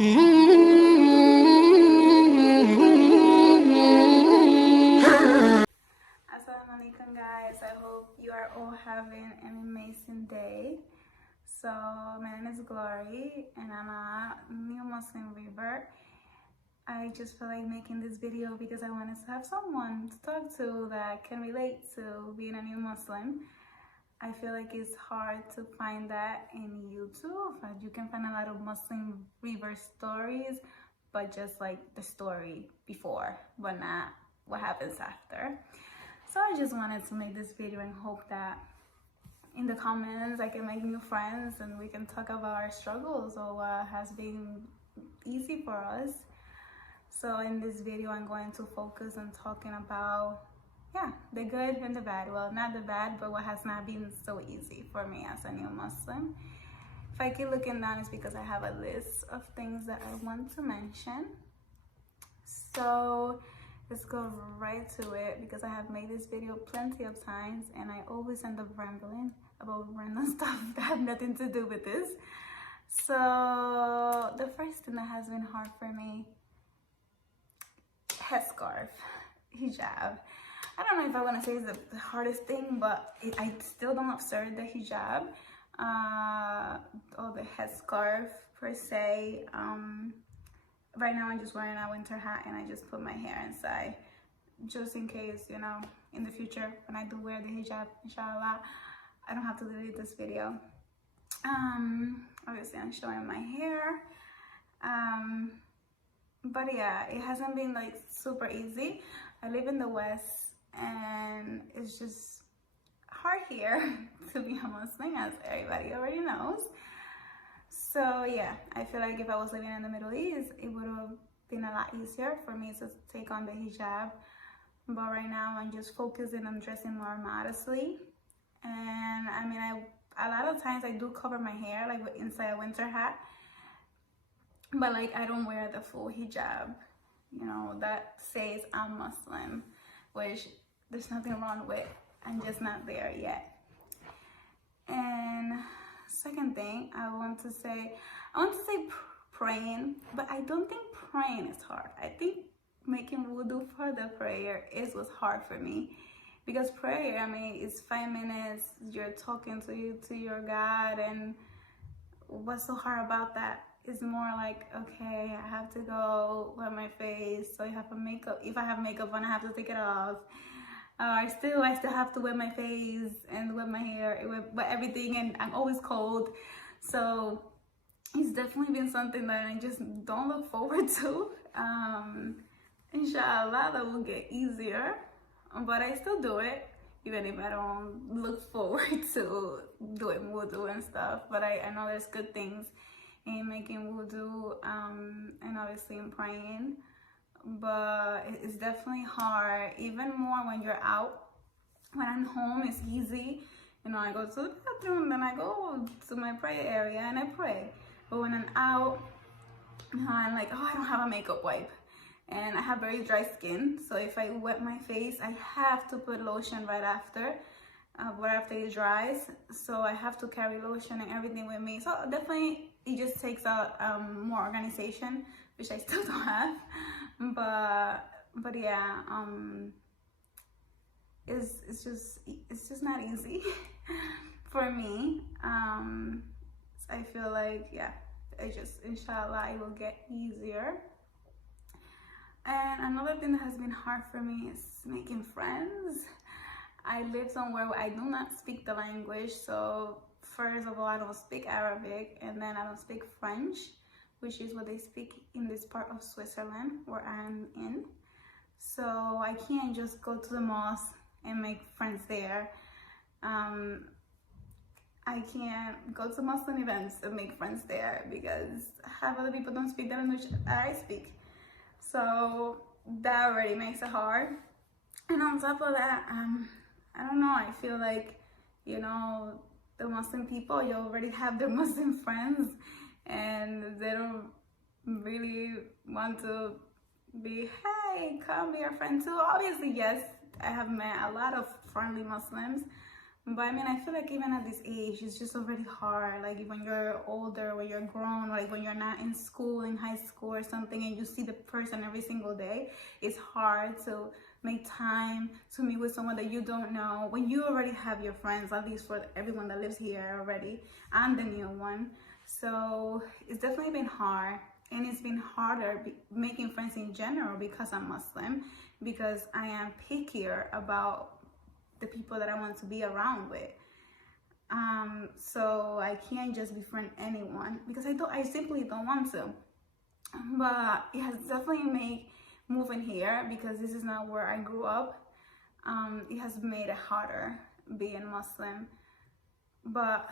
Assalamu alaikum guys, I hope you are all having an amazing day. So my name is Glory and I'm a new Muslim revert. I just feel like making this video because I wanted to have someone to talk to that can relate to being a new Muslim. I feel like it's hard to find that in YouTube. You can find a lot of Muslim revert stories, but just like the story before, but not what happens after. So I just wanted to make this video and hope that in the comments I can make new friends and we can talk about our struggles or what has been easy for us. So in this video I'm going to focus on talking about the good and the bad. Well, not the bad, but what has not been so easy for me as a new Muslim. If I keep looking down, it's because I have a list of things that I want to mention. So let's go right to it because I have made this video plenty of times and I always end up rambling about random stuff that have nothing to do with this. So the first thing that has been hard for me, headscarf, hijab. I don't know if I want to say it's the hardest thing, but I still don't observe the hijab or the headscarf per se. Right now I'm just wearing a winter hat and I just put my hair inside just in case, you know, in the future when I do wear the hijab, inshallah, I don't have to delete this video. Obviously I'm showing my hair. But yeah, it hasn't been like super easy. I live in the West and it's just hard here to be a Muslim, as everybody already knows. So yeah, I feel like if I was living in the Middle East, it would have been a lot easier for me to take on the hijab. But right now I'm just focusing on dressing more modestly. And I mean, a lot of times I do cover my hair like inside a winter hat, but like I don't wear the full hijab, you know, that says I'm Muslim, which there's nothing wrong with. I'm just not there yet. And second thing I want to say praying, but I don't think praying is hard. I think making wudu for the prayer is what's hard for me, because prayer, I mean, it's 5 minutes, you're talking to your God, and what's so hard about that is more like, okay, I have to go wet my face, so I have to makeup. If I have makeup on, I have to take it off. I still have to wet my face and wet my hair, wet everything, and I'm always cold. So it's definitely been something that I just don't look forward to. Inshallah, that will get easier, but I still do it, even if I don't look forward to doing wudu and stuff. But I know there's good things in making wudu and obviously in praying. But it's definitely hard, even more when you're out. When I'm home, it's easy, you know, I go to the bathroom, then I go to my prayer area and I pray. But when I'm out, you know, I'm like, oh, I don't have a makeup wipe and I have very dry skin, so if I wet my face I have to put lotion right after it dries, so I have to carry lotion and everything with me. So definitely it just takes out more organization, which I still don't have. But yeah, it's just not easy for me. I feel like, yeah, inshallah it will get easier. And another thing that has been hard for me is making friends. I live somewhere where I do not speak the language, so first of all I don't speak Arabic, and then I don't speak French, which is what they speak in this part of Switzerland where I'm in. So I can't just go to the mosque and make friends there. I can't go to Muslim events and make friends there because half of the people don't speak the language that I speak. So that already makes it hard. And on top of that, I don't know, I feel like, you know, the Muslim people, you already have their Muslim friends and they don't really want to be, hey, come be our friend too. Obviously, yes, I have met a lot of friendly Muslims, But I mean, I feel like even at this age, it's just already hard. Like when you're older, when you're grown, like when you're not in school, in high school or something, and you see the person every single day, it's hard to make time to meet with someone that you don't know. When you already have your friends, at least for everyone that lives here already, I'm the new one. So it's definitely been hard. And it's been harder making friends in general because I'm Muslim, because I am pickier about the people that I want to be around with. So I can't just befriend anyone because I simply don't want to. But it has definitely made moving here, because this is not where I grew up. It has made it harder being Muslim, but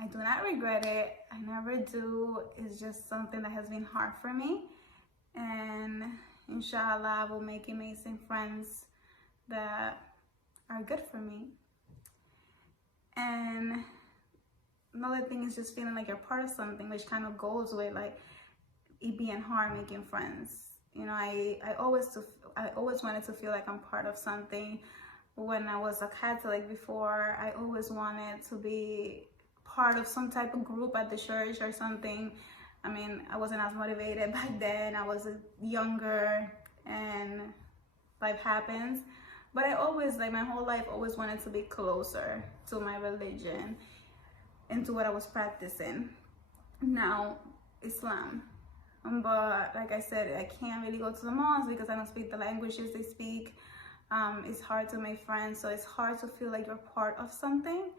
I do not regret it. I never do. It's just something that has been hard for me, and inshallah I will make amazing friends that are good for me. And another thing is just feeling like you're part of something, which kind of goes with like it being hard making friends. You know, I always wanted to feel like I'm part of something. When I was a Catholic before, I always wanted to be part of some type of group at the church or something. I mean, I wasn't as motivated back then. I was younger and life happens. But I always, like my whole life, always wanted to be closer to my religion and to what I was practicing. Now, Islam. But like I said, I can't really go to the mosque because I don't speak the languages they speak. It's hard to make friends, so it's hard to feel like you're part of something.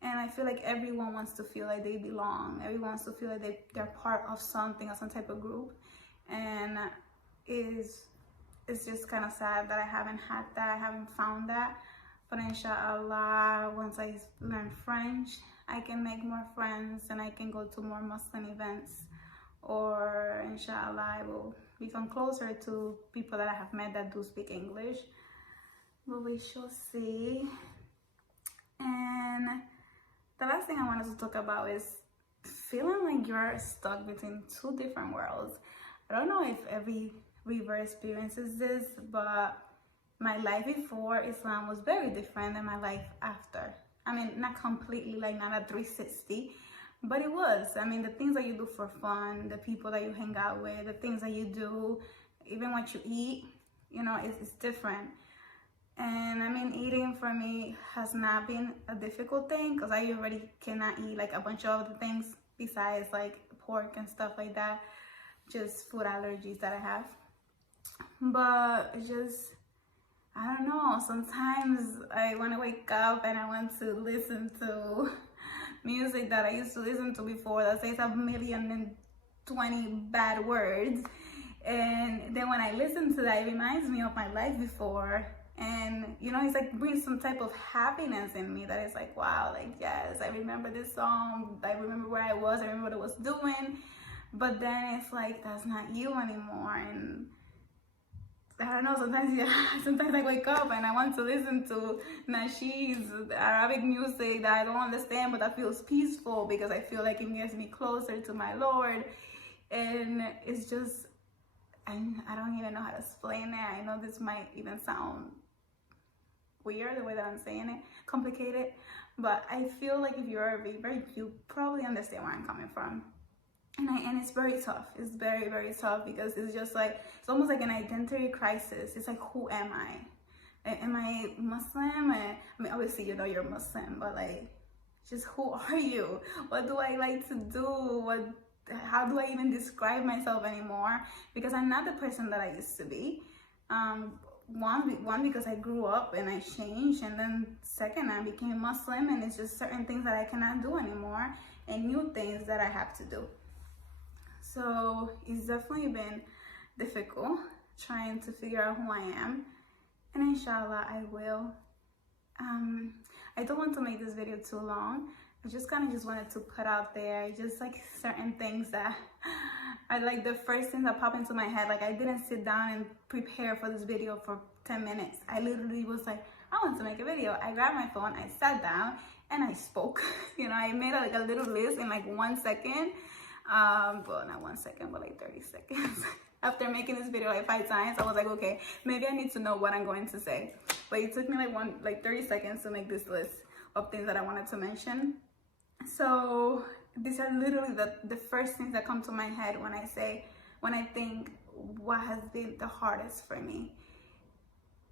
And I feel like everyone wants to feel like they belong. Everyone wants to feel like they're part of something or some type of group. And it's just kind of sad that I haven't had that, I haven't found that. But inshallah, once I learn French, I can make more friends and I can go to more Muslim events. Or inshallah, I will become closer to people that I have met that do speak English. But we shall see. And the last thing I wanted to talk about is feeling like you're stuck between two different worlds. I don't know if every Revert experiences this, but my life before Islam was very different than my life after. I mean, not completely, like not a 360, but it was. I mean, the things that you do for fun, the people that you hang out with, the things that you do, even what you eat, you know, it's different. And I mean, eating for me has not been a difficult thing because I already cannot eat like a bunch of other things besides like pork and stuff like that, just food allergies that I have. But just, I don't know, sometimes I want to wake up and I want to listen to music that I used to listen to before that says 1,020 bad words. And then when I listen to that, it reminds me of my life before. And, you know, it's like brings some type of happiness in me that is like, wow, like, yes, I remember this song. I remember where I was. I remember what I was doing. But then it's like, that's not you anymore. And I don't know, sometimes I wake up and I want to listen to nasheeds, Arabic music that I don't understand, but that feels peaceful because I feel like it gets me closer to my Lord. And it's just, I don't even know how to explain it. I know this might even sound weird the way that I'm saying it, complicated, but I feel like if you're a Revert, you probably understand where I'm coming from. And it's very tough. It's very, very tough because it's just like, it's almost like an identity crisis. It's like, who am I? Am I Muslim? I mean, obviously, you know you're Muslim, but like, just who are you? What do I like to do? How do I even describe myself anymore? Because I'm not the person that I used to be. One, because I grew up and I changed, and then second, I became Muslim, and it's just certain things that I cannot do anymore, and new things that I have to do. So it's definitely been difficult trying to figure out who I am, and inshallah I will. I don't want to make this video too long. I just kind of just wanted to put out there just like certain things that are like the first things that pop into my head. Like I didn't sit down and prepare for this video for 10 minutes. I literally was like, I want to make a video. I grabbed my phone, I sat down and I spoke. You know, I made like a little list in like 1 second. Well, not 1 second, but like 30 seconds. After making this video like 5 times, I was like, okay, maybe I need to know what I'm going to say. But it took me like 30 seconds to make this list. of things that I wanted to mention. So these are literally the first things that come to my head when I think what has been the hardest for me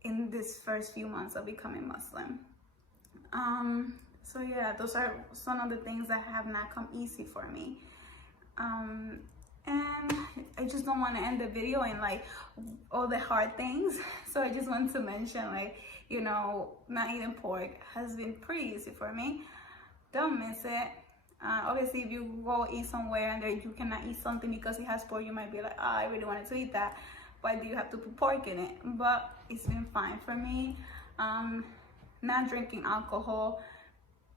in this first few months of becoming Muslim. So yeah, those are some of the things that have not come easy for me. And I just don't want to end the video in like all the hard things. So I just want to mention, like, you know, not eating pork has been pretty easy for me. Don't miss it. Obviously, if you go eat somewhere and there you cannot eat something because it has pork, you might be like, oh, I really wanted to eat that. Why do you have to put pork in it? But it's been fine for me. Not drinking alcohol,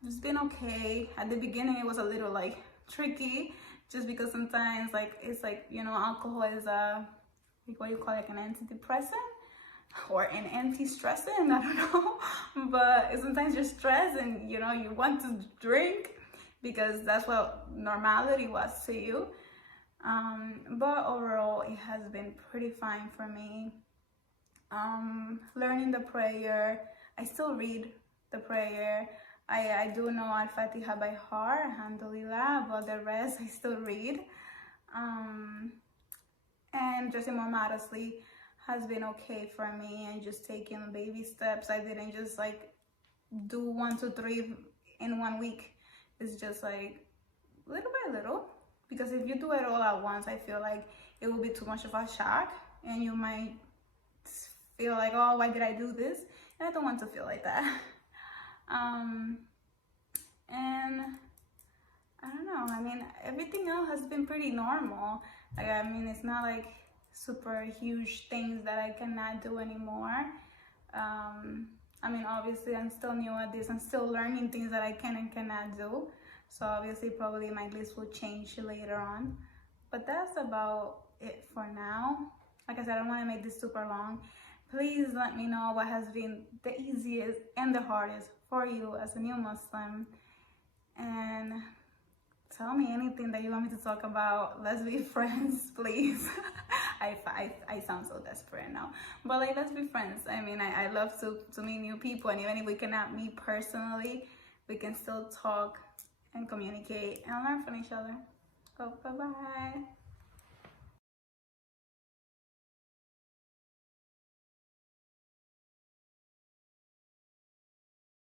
it's been okay. At the beginning, it was a little like tricky, just because sometimes like it's like, you know, alcohol is a, like, what do you call it, like an antidepressant or an anti-stressant, I don't know. But sometimes you're stressed and, you know, you want to drink because that's what normality was to you. But overall, it has been pretty fine for me. Learning the prayer, I still read the prayer. I do know Al-Fatiha by heart, alhamdulillah, but the rest I still read. And dressing more modestly has been okay for me, and just taking baby steps. I didn't just like do 1, 2, 3 in 1 week. It's just like little by little, because if you do it all at once, I feel like it will be too much of a shock and you might feel like, oh, why did I do this? And I don't want to feel like that. And I don't know, I mean, everything else has been pretty normal. Like, I mean, it's not like super huge things that I cannot do anymore. I mean, obviously I'm still new at this. I'm still learning things that I can and cannot do. So obviously probably my list will change later on. But that's about it for now. Like I said, I don't want to make this super long. Please let me know what has been the easiest and the hardest for you as a new Muslim. And tell me anything that you want me to talk about. Let's be friends, please. I sound so desperate now. But like, let's be friends. I mean, I love to meet new people. And even if we cannot meet personally, we can still talk and communicate and learn from each other. So bye-bye.